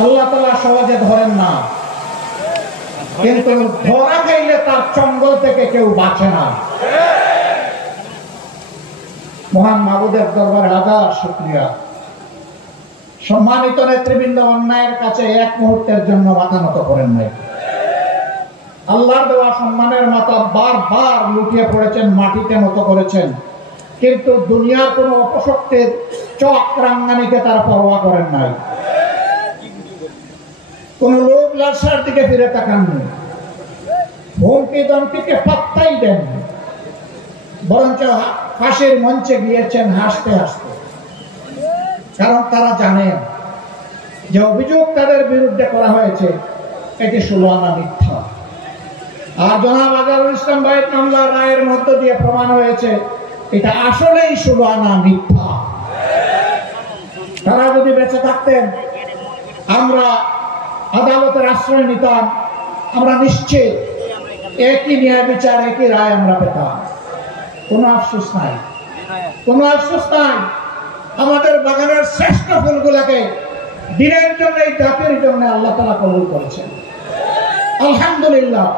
আল্লাহ তাআলা সহজে ধরেন না, কিন্তু ধরা খাইলে তার চঙ্গল থেকে কেউ বাঁচে না। মহান মাবুদের দরবারে হাজার শুকরিয়া। সম্মানিত নেতৃবৃন্দ অন্যায়ের কাছে এক মুহূর্তের জন্য মাথা নত করেন নাই। আল্লাহর দেওয়া সম্মানের মাথা বারবার লুটিয়ে পড়েছেন, মাটিতে নত করেছেন, কিন্তু দুনিয়ার কোন অপশক্তির চক্রাঙ্গানিকে তারা পরোয়া করেন নাই। কোন লোক লালসার দিকে ফিরে তাকাননি, হুমকি ধমকিকে পাত্তাই দেন, বরঞ্চ ফাঁসির মঞ্চে গিয়েছেন হাসতে হাসতে। কারণ তারা জানেন যে অভিযোগ তাদের বিরুদ্ধে করা হয়েছে এটি 16 আনা মিথ্যা। আর জনাব আজহারুল ইসলাম ভাইয়ের মামলার রায়ের মধ্য দিয়ে প্রমাণ হয়েছে এটা আসলেই 16 আনা মিথ্যা। তারা যদি বেঁচে থাকতেন, আমরা আদালতের আশ্রয় নিতাম, আমরা নিশ্চিত একই ন্যায় বিচার, একই রায় আমরা পেতাম। কোনো আফসোস নাই, কোনো আফসোস নাই। আমাদের বাগানের শ্রেষ্ঠ ফুলগুলাকে দিনের জন্য, এই জাতির জন্য আল্লাহ তাআলা কবুল করেছেন, আলহামদুলিল্লাহ।